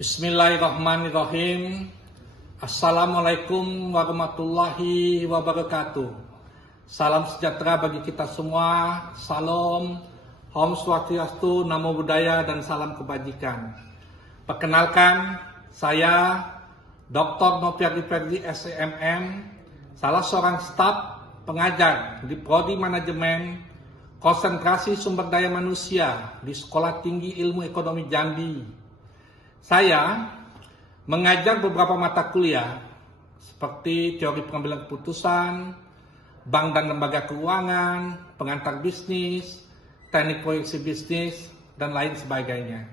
Bismillahirrahmanirrahim. Assalamualaikum warahmatullahi wabarakatuh. Salam sejahtera bagi kita semua. Salam, Om Swastiastu, Namo Buddhaya, dan salam kebajikan. Perkenalkan, saya Dr. Noviadi Ferdi, SEMM, salah seorang staf pengajar di Prodi Manajemen Konsentrasi Sumber Daya Manusia di Sekolah Tinggi Ilmu Ekonomi Jambi. Saya mengajar beberapa mata kuliah seperti teori pengambilan keputusan, bank dan lembaga keuangan, pengantar bisnis, teknik proyeksi bisnis, dan lain sebagainya.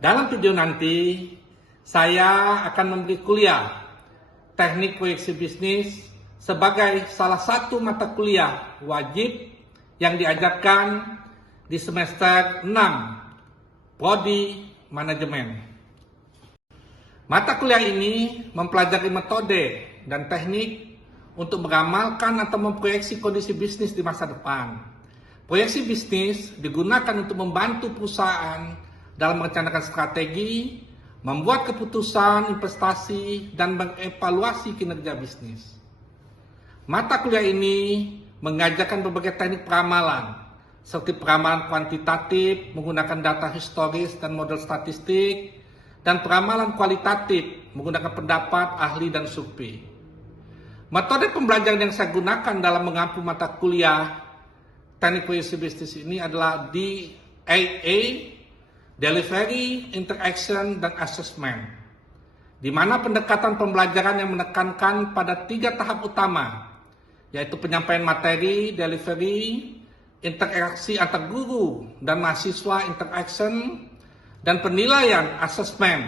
Dalam video nanti, saya akan memberi kuliah teknik proyeksi bisnis sebagai salah satu mata kuliah wajib yang diajarkan di semester 6 Prodi Manajemen. Mata kuliah ini mempelajari metode dan teknik untuk meramalkan atau memproyeksi kondisi bisnis di masa depan. Proyeksi bisnis digunakan untuk membantu perusahaan dalam merencanakan strategi, membuat keputusan investasi, dan mengevaluasi kinerja bisnis. Mata kuliah ini mengajarkan berbagai teknik peramalan, seperti peramalan kuantitatif menggunakan data historis dan model statistik, dan peramalan kualitatif menggunakan pendapat ahli dan survei. Metode pembelajaran yang saya gunakan dalam mengampu mata kuliah teknik proyeksi bisnis ini adalah DAA, Delivery, Interaction, dan Assessment, di mana pendekatan pembelajaran yang menekankan pada 3 tahap utama, yaitu penyampaian materi, delivery, interaksi antar guru dan mahasiswa, interaction, dan penilaian, asesmen.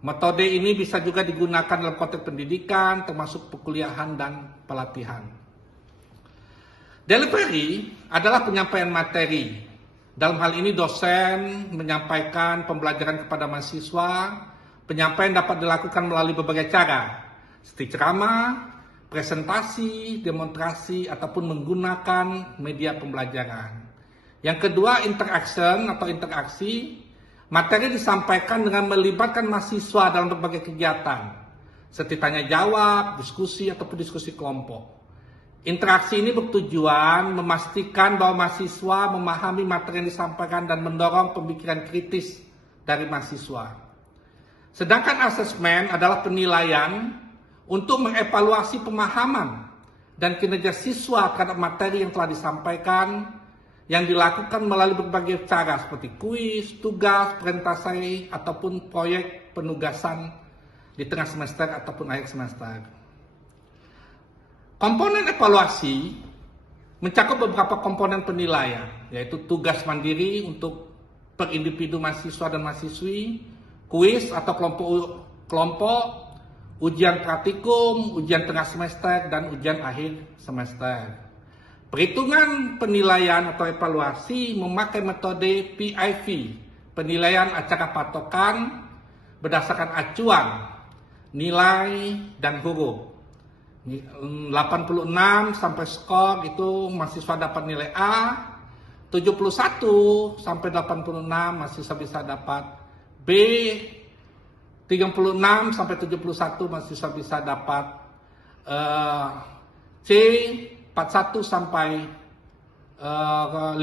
Metode ini bisa juga digunakan dalam konteks pendidikan, termasuk perkuliahan dan pelatihan. Delivery adalah penyampaian materi. Dalam hal ini dosen menyampaikan pembelajaran kepada mahasiswa. Penyampaian dapat dilakukan melalui berbagai cara, seperti ceramah, presentasi, demonstrasi, ataupun menggunakan media pembelajaran. Yang kedua, interaction atau interaksi. Materi disampaikan dengan melibatkan mahasiswa dalam berbagai kegiatan, seperti tanya jawab, diskusi, ataupun diskusi kelompok. Interaksi ini bertujuan memastikan bahwa mahasiswa memahami materi yang disampaikan dan mendorong pemikiran kritis dari mahasiswa. Sedangkan asesmen adalah penilaian untuk mengevaluasi pemahaman dan kinerja siswa terhadap materi yang telah disampaikan, yang dilakukan melalui berbagai cara seperti kuis, tugas, presentasi, ataupun proyek penugasan di tengah semester ataupun akhir semester. Komponen evaluasi mencakup beberapa komponen penilaian, yaitu tugas mandiri untuk per individu mahasiswa dan mahasiswi, kuis atau kelompok, ujian praktikum, ujian tengah semester, dan ujian akhir semester. Perhitungan penilaian atau evaluasi memakai metode PIV, penilaian acara patokan berdasarkan acuan, nilai, dan huruf. 86 sampai skor itu mahasiswa dapat nilai A, 71 sampai 86 mahasiswa bisa dapat B, 36 sampai 71 mahasiswa bisa dapat C, 41 sampai 56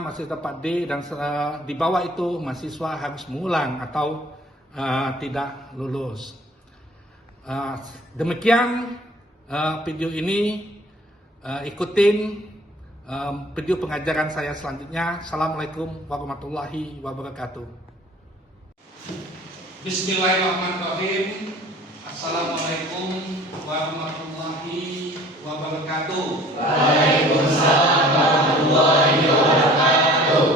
masih dapat D, dan di bawah itu mahasiswa harus mengulang atau tidak lulus. Demikian video ini, ikutin video pengajaran saya selanjutnya. Assalamualaikum warahmatullahi wabarakatuh. Bismillahirrahmanirrahim. Assalamualaikum warahmatullahi wabarakatuh. Waalaikumsalam warahmatullahi wabarakatuh.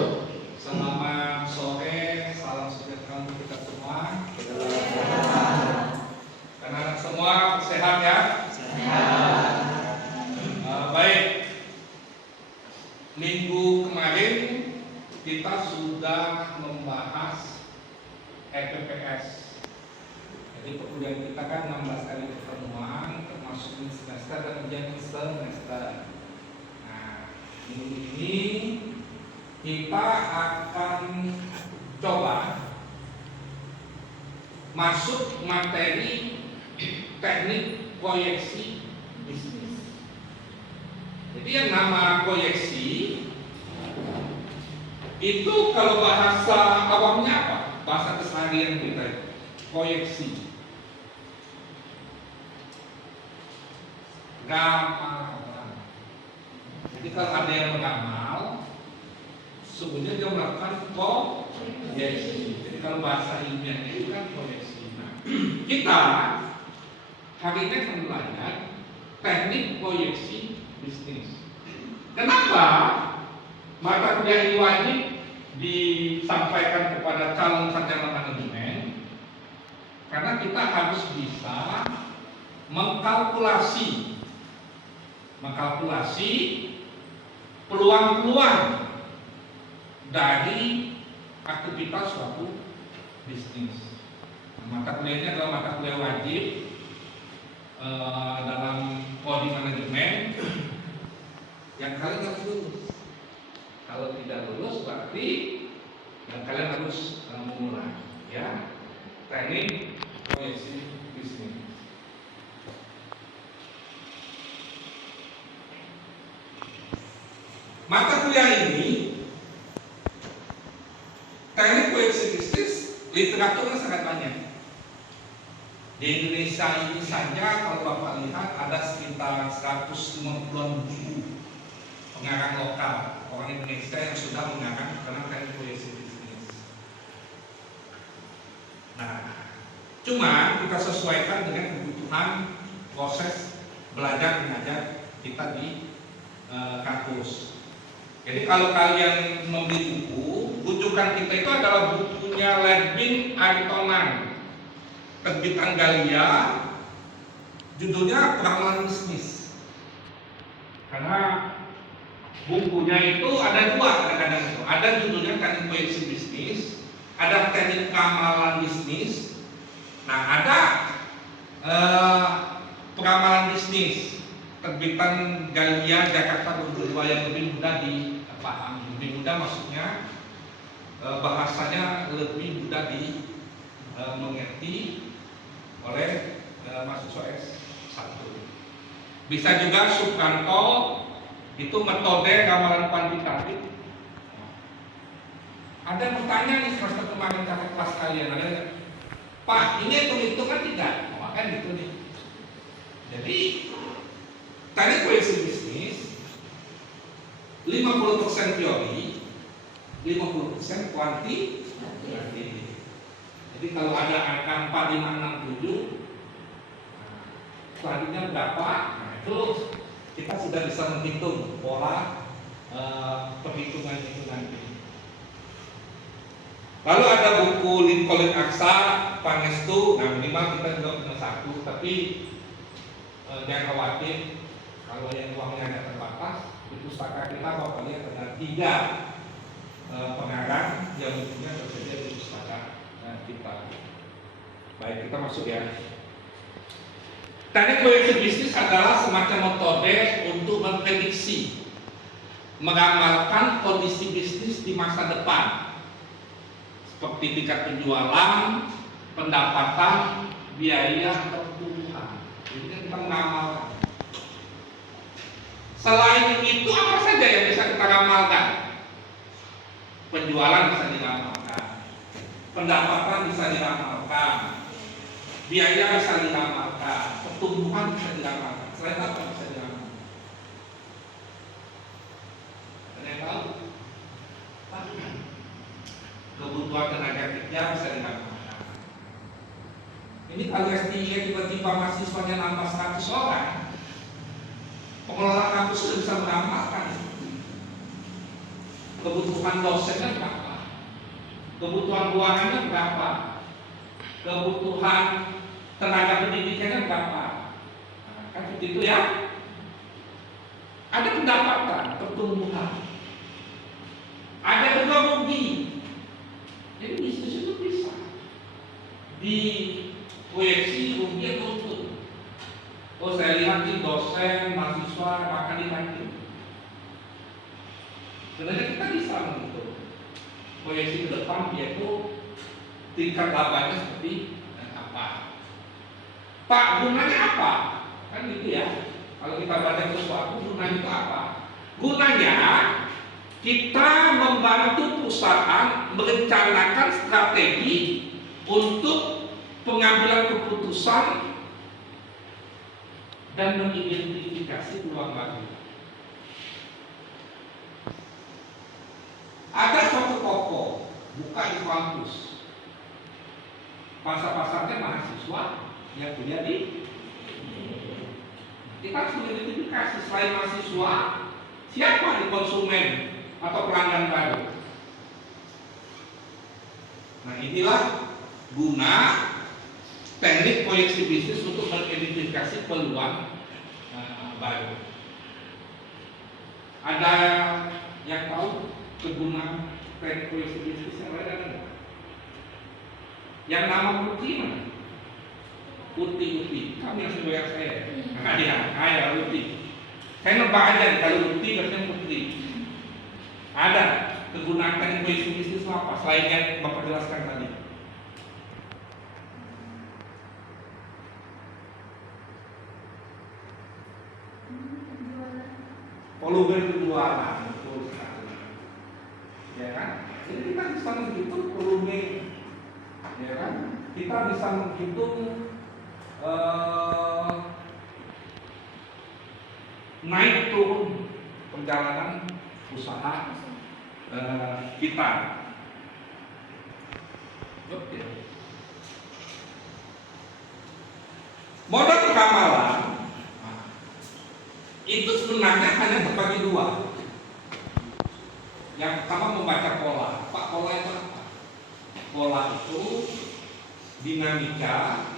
Selamat sore, salam sejahtera untuk kita semua. Dan anak semua sehat ya? Sehat. Baik. Minggu kemarin kita sudah membahas EPPS. Jadi perkuliahan kita kan 16 kali pertemuan, termasuk semester dan ujian semester. Nah, minggu ini kita akan coba masuk materi teknik proyeksi bisnis. Jadi yang nama proyeksi itu kalau bahasa awamnya apa? Bahasa keseharian kita, proyeksi. Gamal. Jadi kalau ada yang mengamal, sebenarnya dia melakukan proyeksi. Jadi kalau bahasa ilmiahnya itu kan proyeksi. Nah, kita hari ini akan belajar teknik proyeksi bisnis. Kenapa mata kuliah ini wajib disampaikan kepada calon sarjana manajemen? Karena kita harus bisa mengkalkulasi peluang-peluang dari aktivitas suatu bisnis. Mata kuliahnya adalah mata kuliah wajib dalam prodi manajemen yang kalian harus lulus. Kalau tidak lulus berarti kalian harus memulai, ya, teknik proyeksi bisnis. Mata kuliah ini, teknik proyeksi bisnis, literaturnya sangat banyak. Di Indonesia ini saja kalau Bapak lihat ada sekitar 150-an buku pengarang lokal orang Indonesia yang sudah mengarang tentang teknik proyeksi bisnis. Nah, cuma kita sesuaikan dengan kebutuhan proses belajar mengajar kita di kampus. Jadi kalau kalian membeli buku, rujukan kita itu adalah bukunya Ledwin Ayrtonan, terbitan Galia, judulnya Peramalan Bisnis. Karena bukunya itu ada dua kadang-kadang itu. Ada judulnya teknik proyeksi bisnis, ada teknik peramalan bisnis. Nah, ada peramalan bisnis terbitan Galia Jakarta 2022 yang lebih mudah dipahami. Lebih mudah maksudnya bahasanya lebih mudah dimengerti oleh mahasiswa S1. Bisa juga Subkanto, itu metode ramalan kuantitatif. Ada yang bertanya nih semester kemarin kakak kelas kalian, ada yang, Pak, ini hitung-hitungan tidak? Oh, kan gitu nih. Jadi teknik proyeksi bisnis 50% teori, 50% kuantitatif. Jadi kalau ada angka 4, 5, 6, 7, selanjutnya berapa? Nah, itu kita sudah bisa menghitung pola perhitungan itu nanti. Lalu ada buku Lincoln Aksa, Pangestu. Nah, minimal kita juga punya satu, tapi jangan khawatir kalau yang uangnya ada terbatas. Di pustaka kita Bapak lihat ada 3 pengarang yang bukunya tersedia di pustaka kita. Baik, kita masuk ya. Teknik proyeksi bisnis adalah semacam metode untuk memprediksi, mengamalkan kondisi bisnis di masa depan, seperti tingkat penjualan, pendapatan, biaya, atau kebutuhan. Jadi kita mengamalkan. Selain itu apa saja yang bisa kita ramalkan? Penjualan bisa diramalkan, pendapatan bisa diramalkan, biaya bisa diramalkan, pertumbuhan bisa diramalkan. Selain apa bisa diramalkan? Ada yang tahu? Kebutuhan tenaga kerja bisa diramalkan. Ini kalau SDI tiba-tiba mahasiswanya nambah 100 orang, pengelola kampus sudah bisa meramalkan kebutuhan dosennya berapa, kebutuhan ruangannya berapa, kebutuhan tenaga pendidikannya berapa. Nah, kan seperti itu ya. Ada pendapatan, pertumbuhan, ada juga rugi. Jadi bisnis itu bisa di proyeksi rugi atau untung. Oh, saya lihat nih dosen, mahasiswa makan di kantin. Sebenarnya kita bisa menghitung proyeksi ke depan, yaitu tingkat labanya seperti apa. Pak, gunanya apa? Kan gitu ya. Kalau kita baca sesuatu, gunanya itu apa? Gunanya kita membantu perusahaan merencanakan strategi untuk pengambilan keputusan dan mengidentifikasi peluang baru. Ada suatu toko buka di kampus, pasar-pasarnya mahasiswa yang kuliah di. Kita harus mengidentifikasi selain mahasiswa, siapa di konsumen atau pelanggan baru. Nah, inilah guna teknik proyeksi bisnis untuk mengidentifikasi peluang baru. Ada yang tahu kegunaan teknik proyeksi bisnis yang lain ada nggak? Yang nama Putri mana? Putih, kami yang bayar saya. Nah, ya, Putih. Saya nebak aja kalau Putih berarti Putri. Ada kegunaan teknik proyeksi bisnis apa selain yang Bapak jelaskan tadi? Volume penjualan, betul sekali. Ya kan? Jadi kita bisa menghitung volume, ya kan? Kita bisa menghitung naik turun perjalanan usaha kita. Oke. Modal ramalan itu sebenarnya hanya terbagi dua. Yang pertama membaca pola. Pak, pola itu apa? Pola itu dinamika,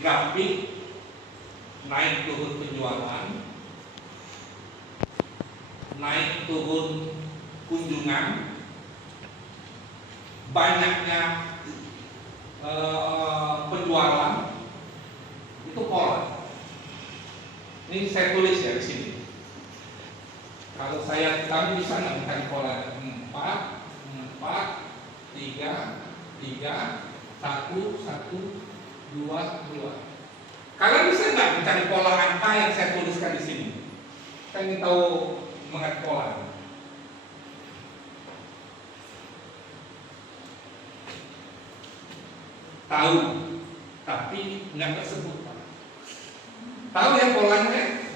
grafik, naik turun penjualan, naik turun kunjungan, banyaknya penjualan, itu pola. Ini saya tulis ya di sini. Kalau kami bisa nggak pola 4, 4, 3, 3, 1, 1, 2, 2. Kalian bisa nggak mencari pola angka yang saya tuliskan di sini? Saya ingin tahu mengenai pola. Tahu, tapi nggak tersebut. Tahu ya polanya?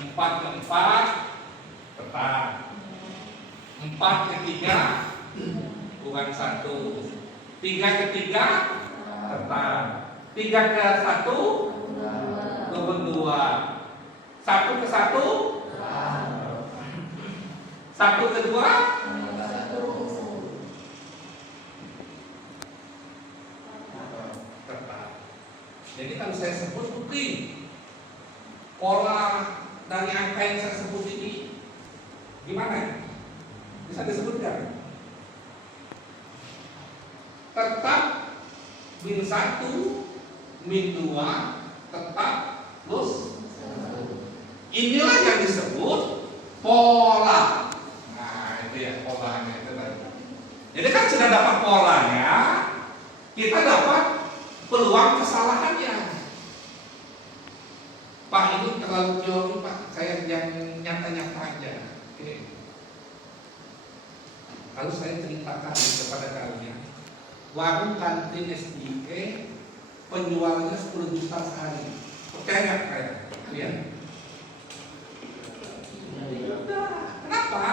4 ke 4 petang, 4 ke 3 bukan 1, 3 ke 3 petang, 3 ke 1 turun 2, 1 ke 1 1 ke 2 petang. Jadi kalau saya sebut bukti pola dari angka yang saya sebut ini gimana? Bisa disebutkan? Tetap min 1, min 2, tetap plus. Inilah yang disebut pola. Nah, itu ya polanya itu tadi. Jadi kan sudah dapat polanya, kita dapat peluang kesalahannya. Pak, ini terlalu jauh Pak, saya yang nyata-nyata aja. Oke. Lalu saya ceritakan kepada kalian, warung kantin SDK penjualannya 10 juta sehari. Percaya nggak kalian? Kenapa?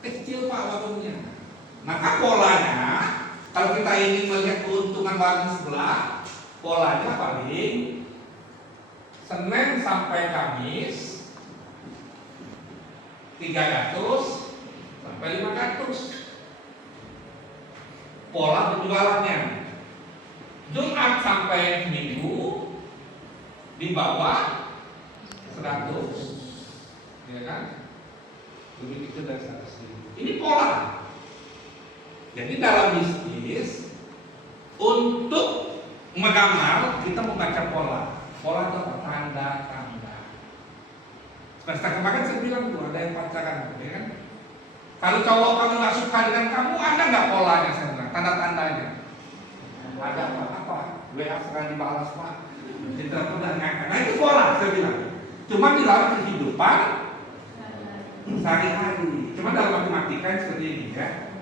Kecil Pak warungnya. Maka polanya, kalau kita ingin melihat keuntungan warung sebelah, polanya paling Senin sampai Kamis 300 sampai 500 pola penjualannya. Jumat sampai Minggu di bawah 100, ya kan? Lebih kecil dari 100.000. Ini pola. Jadi dalam bisnis untuk meramal kita membaca pola. Pola itu apa? Tanda-tanda. Semester kemarin saya bilang tuh ada yang pacaran, ya kan? Kalau cowok kamu nggak suka dengan kamu, ada nggak polanya? Saya bilang tanda-tandanya. Ada apa? WA sekarang dibalas Pak, kita udah ngangkat. Nah itu pola saya bilang. Cuma di dalam kehidupan sehari-hari. Cuma dalam matematika seperti ini ya.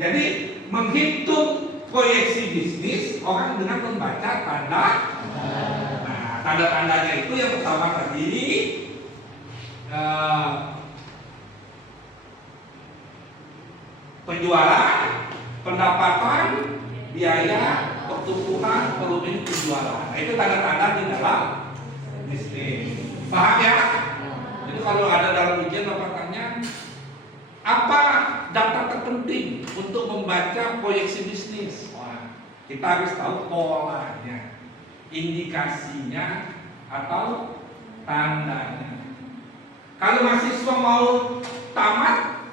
Jadi menghitung proyeksi bisnis orang dengan membaca tanda. Nah tanda-tandanya itu yang pertama tadi penjualan, pendapatan, biaya, pertumbuhan, volume penjualan. Nah, itu tanda-tanda di dalam bisnis. Paham ya? Jadi kalau ada dalam ujian Bapak tanya, apa data terpenting untuk membaca proyeksi bisnis? Wah, kita harus tahu polanya, indikasinya, atau tandanya. Kalau mahasiswa mau tamat,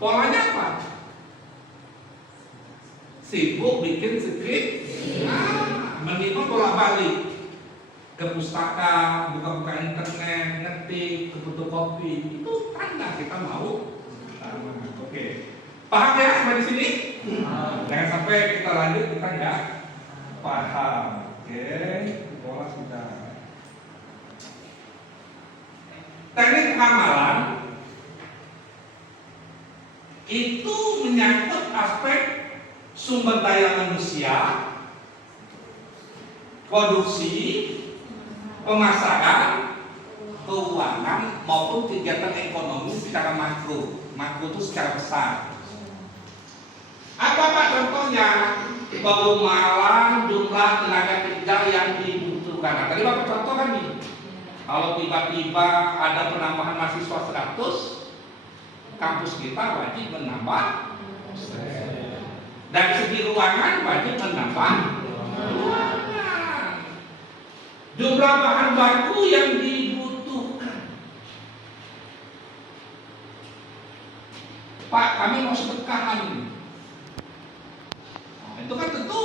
polanya apa? Sibuk bikin skrip, minimal bolak-balik ke pustaka, buka-buka internet, ngetik, ke fotokopi, itu tanda kita mau. Oke, paham ya sampai di sini? Jangan sampai kita lanjut kita nggak paham. Oke, pola sudah. Teknik pengawalan itu menyangkut aspek sumber daya manusia, produksi, pemasaran, keuangan maupun kegiatan ekonomi secara makro. Makro itu secara besar. Apa Pak contohnya? Pengumalan jumlah tenaga kerja yang dibutuhkan. Nah, tadi Bapak contohkan nih. Kalau tiba-tiba ada penambahan mahasiswa 100, kampus kita wajib menambah. Dari segi ruangan wajib menambah ruangan. Jumlah bahan baku yang dibutuhkan. Pak, kami mau sedekahan ini. Nah, itu kan tentu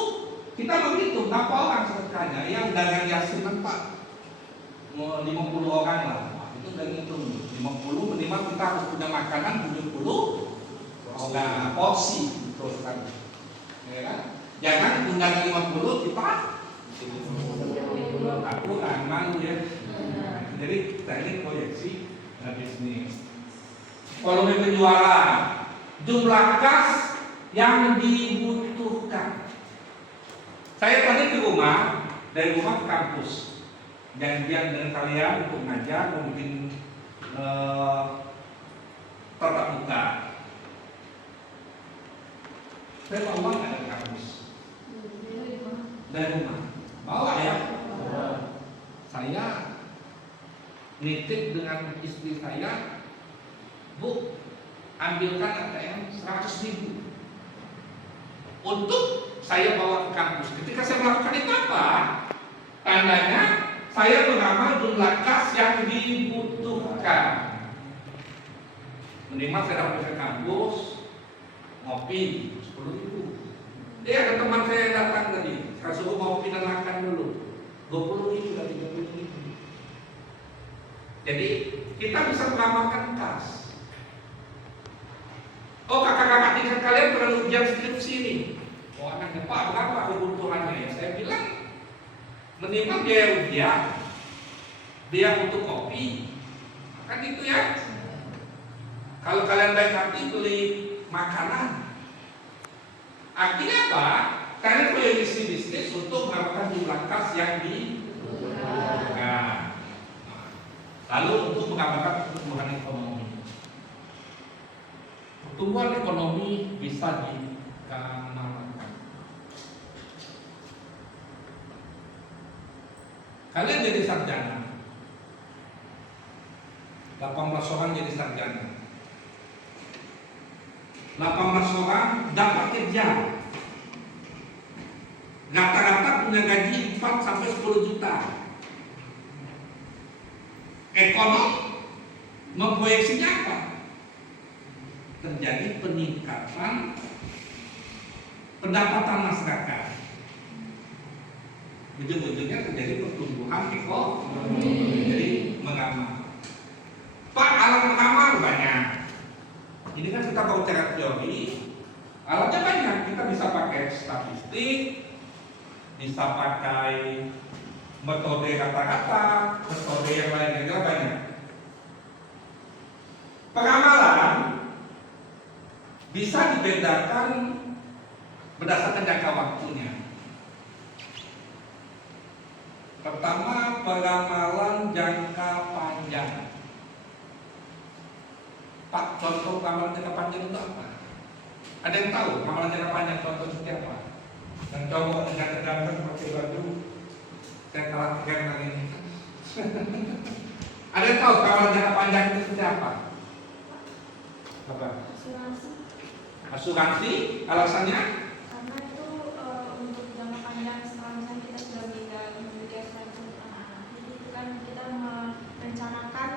kita menghitung berapa orang sedekahnya. Yang dagang yasin kan Pak 50 orang lah. Nah, itu udah ngitung 50 minimal kita harus punya makanan 70 porsi betul kan. Ya kan? Jangan undang 50 kita aku malu ya. Jadi teknik proyeksi bisnis. Volume penjualan, jumlah kas yang dibutuhkan. Saya tadi di rumah, dari rumah ke kampus, janjian dengan kalian untuk ngajar, mungkin tatap muka. Saya mau uang nggak dari kampus? Dari rumah. Bawa ya. Saya nitip dengan istri saya, Bu, ambilkan ATM 100.000 untuk saya bawa ke kampus. Ketika saya melakukan itu apa? Tandanya saya mengamal jumlah kas yang dibutuhkan. Minimal saya dapat ke kampus ngopi 10.000. Dia ada teman saya yang datang tadi, saya suruh ngopi dan makan dulu 20.000 dan 30.000. Jadi kita bisa mengamalkan kas. Oh kakak-kakak tingkat kalian pernah ujian skripsi ini. Oh anaknya Pak berapa kebutuhannya ya? Saya bilang minimal biaya ujian, biaya untuk kopi, kan itu ya. Kalau kalian baik hati beli makanan, artinya apa? Kalian punya misi bisnis untuk melakukan jumlah kas yang dibutuhkan. Lalu untuk mengamalkan pertumbuhan ekonomi. Pertumbuhan ekonomi bisa dikamalkan. Kalian jadi sarjana, 18 orang jadi sarjana, 18 orang dapat kerja, rata-rata punya gaji 4 sampai 10 juta. Ekonom memproyeksinya apa? Terjadi peningkatan pendapatan masyarakat. Ujung-ujungnya terjadi pertumbuhan ekonomi. Jadi mengamal. Pak, alat mengamal banyak. Ini kan kita baru cara teori. Alatnya banyak. Kita bisa pakai statistik, bisa pakai metode kata-kata, metode yang lain juga banyak. Peramalan bisa dibedakan berdasarkan jangka waktunya. Pertama, peramalan jangka panjang. Pak, contoh ramalan jangka panjang itu apa? Ada yang tahu ramalan jangka panjang contoh seperti apa? Dan cowok dengan tegangkan pakai baju, saya kalah keren lagi ini. Ada yang tahu ramalan jangka panjang itu seperti apa? Apa? Asuransi, alasannya? Karena itu untuk jangka panjang setelah misalnya kita sudah meninggal memiliki asuransi untuk anak-anak. Jadi itu kan kita merencanakan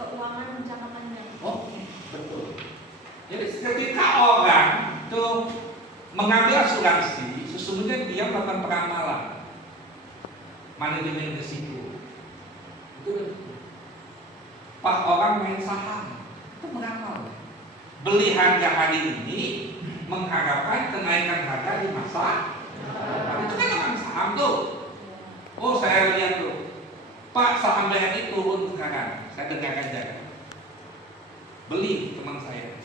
keuangan jangka panjang. Oh, betul. Jadi ketika orang itu mengambil asuransi, sesungguhnya dia melakukan peramalan manajemen risiko. Itu betul. Pak, orang main saham itu meramal. Beli harga hari ini mengharapkan kenaikan harga di masa depan. Itu kan orang saham tuh. Oh, saya lihat tuh, Pak, saham BRI turun sekarang. Saya dengar aja. Beli teman saya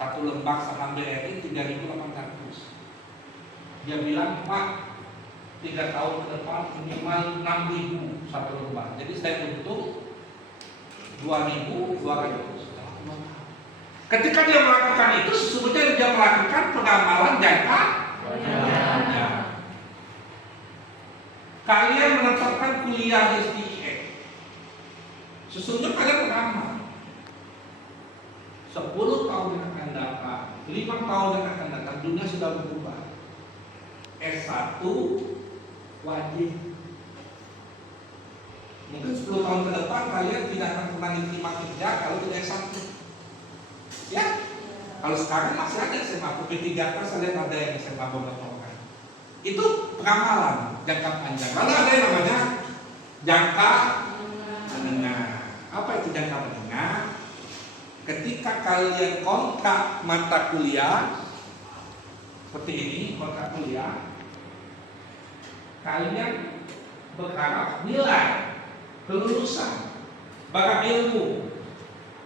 satu lembar saham BRI 3.800. Dia bilang, Pak, 3 tahun ke depan minimal 6.000 satu lembar. Jadi saya butuh 2.200. Ketika dia melakukan itu, sesungguhnya dia melakukan peramalan jangka panjang. Kalian menetapkan kuliah di STIE, sesungguhnya kalian beramal 10 tahun yang akan datang, 5 tahun yang akan datang, dunia sudah berubah. S1 wajib. Mungkin 10 tahun ke depan kalian tidak akan pernah diterima kerja kalau tidak S1. Ya, kalau sekarang masih ada SMA P3 saya lihat ada yang SMA beberapa orang. Itu peramalan jangka panjang. Lalu ada yang namanya jangka menengah. Apa itu jangka menengah? Ketika kalian kontrak mata kuliah seperti ini, kontrak kuliah, kalian berharap nilai kelulusan, bakal ilmu,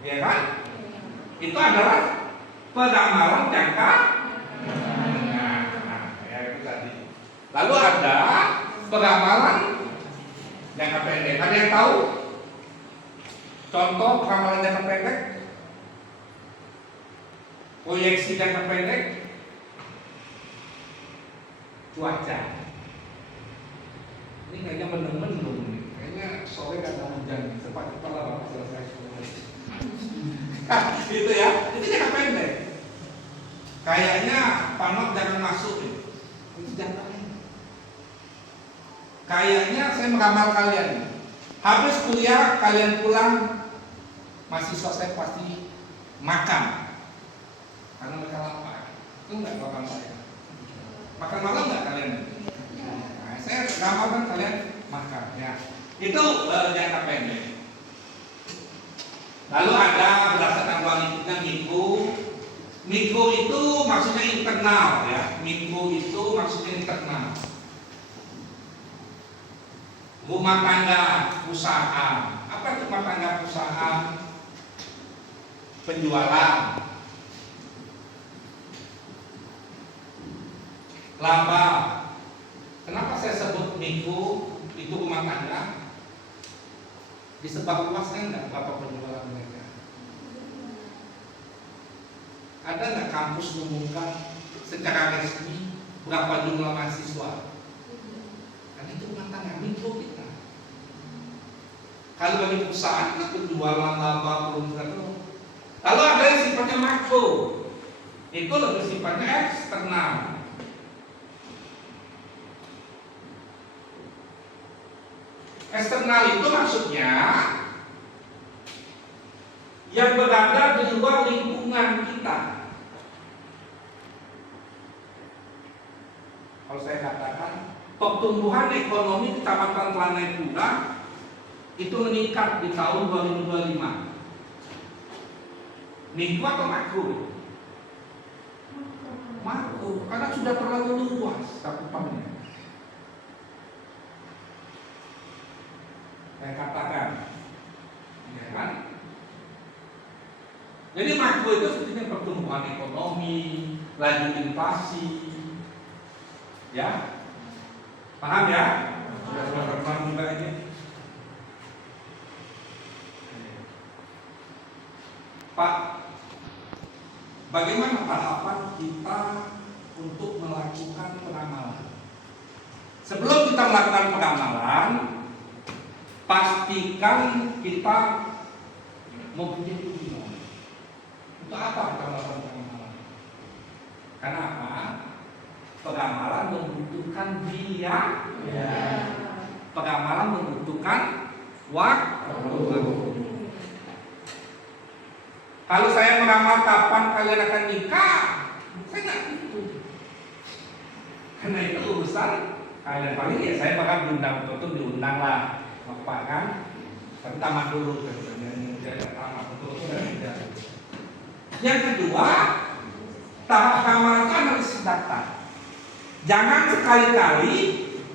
ya kan? Itu adalah peramalan jangka menengah. Nah, ya itu tadi. Lalu ada peramalan jangka pendek. Ada yang tahu? Contoh peramalan jangka pendek? Proyeksi jangka pendek? Cuaca. Ini kayaknya mendung-mendung nih. Kayaknya sore gak ada hujan. Cepat kepala bapak selesai semua. Itu ya, itu jangka pendek. Kayaknya panot jangan masuk nih. Itu jangka pendek. Kayaknya saya meramal kalian. Habis kuliah kalian pulang, mahasiswa saya pasti makan karena mereka lapar. Itu enggak bapak saya. Makan malam enggak kalian? Nah, saya ramalkan kalian makan ya. Itu jangka pendek. Lalu ada berdasarkan kualitasnya mikro. Mikro itu maksudnya internal ya. Mikro itu maksudnya internal. Rumah tangga, usaha. Apa itu rumah tangga, usaha? Penjualan, laba. Kenapa saya sebut mikro itu rumah tangga? Disebar luaskan enggak Bapak penjualan mereka? Ada nggak kampus mengumumkan secara resmi berapa jumlah mahasiswa? Kan itu rumah tangga mikro kita. Kalau bagi perusahaan itu penjualan laba peruntukan. Lalu ada yang sifatnya makro, itu lebih sifatnya eksternal. Eksternal itu maksudnya yang berada di luar lingkungan kita. Kalau saya katakan pertumbuhan ekonomi Kecamatan Planepura itu meningkat di tahun 2025. Mikro atau makro? Makro, karena sudah terlalu luas cakupannya. Saya katakan, ya kan? Jadi makro itu sebetulnya pertumbuhan ekonomi, laju inflasi, ya, paham ya? Sudah paham juga ini. Pak, bagaimana tahapan kita untuk melakukan penamalan? Sebelum kita melakukan penamalan, pastikan kita mempunyai tujuan. Untuk apa kita melakukan penamalan? Karena apa? Penamalan membutuhkan biaya. Penamalan membutuhkan waktu. Kalau saya meramal kapan kalian akan nikah, saya nggak gitu. Karena itu urusan kalian, paling ya saya bakal diundang, betul diundang lah, Bapak kan. Tapi tamat dulu kan, tamat betul. Yang kedua, tahap penamalan itu analisis data. Jangan sekali-kali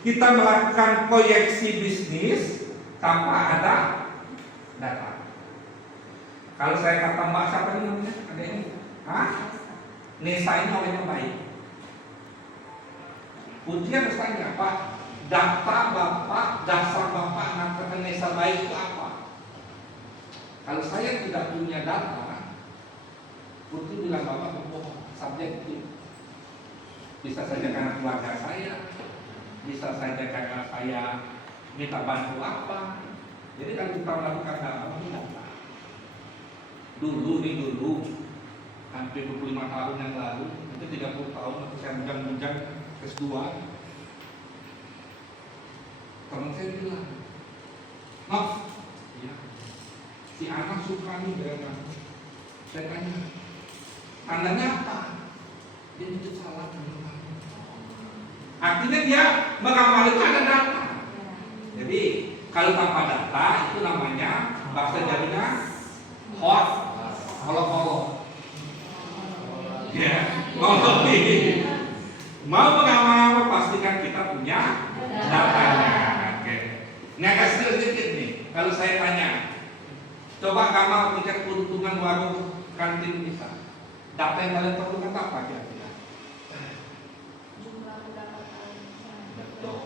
kita melakukan proyeksi bisnis tanpa ada data. Kalau saya kata Mbak siapa ini namanya? Ada ini? Hah? Nesa ini orangnya baik. Putri harus tanya, Pak, data Bapak, dasar Bapak mengatakan Nesa baik itu apa? Kalau saya tidak punya data, Putri bilang Bapak berbohong, subjektif. Bisa saja karena keluarga saya, bisa saja karena saya minta bantu apa. Jadi kalau kita melakukan data, dulu hampir 25 tahun yang lalu, itu 30 tahun waktu saya menjang S2, teman saya bilang, Mas, ya, si anak suka nih dengan saya tanya, tandanya apa? Dia itu salah. Artinya dia meramal itu ada data. Jadi kalau tanpa data itu namanya bahasa Jawanya hot, kolok-kolok. Ya, kolok. Mau mengamal pastikan kita punya datanya. Oke. Ini agak sedikit nih. Kalau saya tanya, coba kamu tingkat keuntungan warung kantin kita. Data yang kalian perlukan apa kira-kira? Jumlah pendapatan. Betul.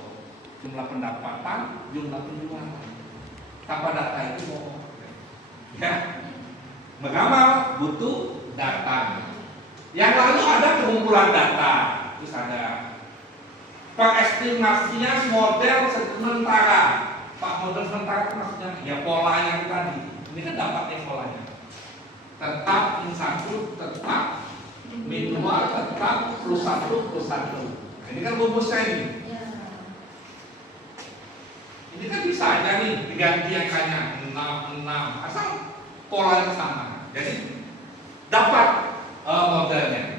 Jumlah pendapatan, jumlah penjualan. Tanpa data itu bohong. Ya. Mengamal butuh data. Yang lalu ada pengumpulan data. Terus ada pengestimasinya model sementara. Pak, model sementara itu maksudnya ya polanya tadi. Ini kan dapatnya polanya. Tetap N1, tetap Min2, tetap plus 1 plus 1. Nah, ini kan rumusnya ini. Ini kan bisa aja nih diganti angkanya 6, asal polanya sama. Jadi dapat modelnya.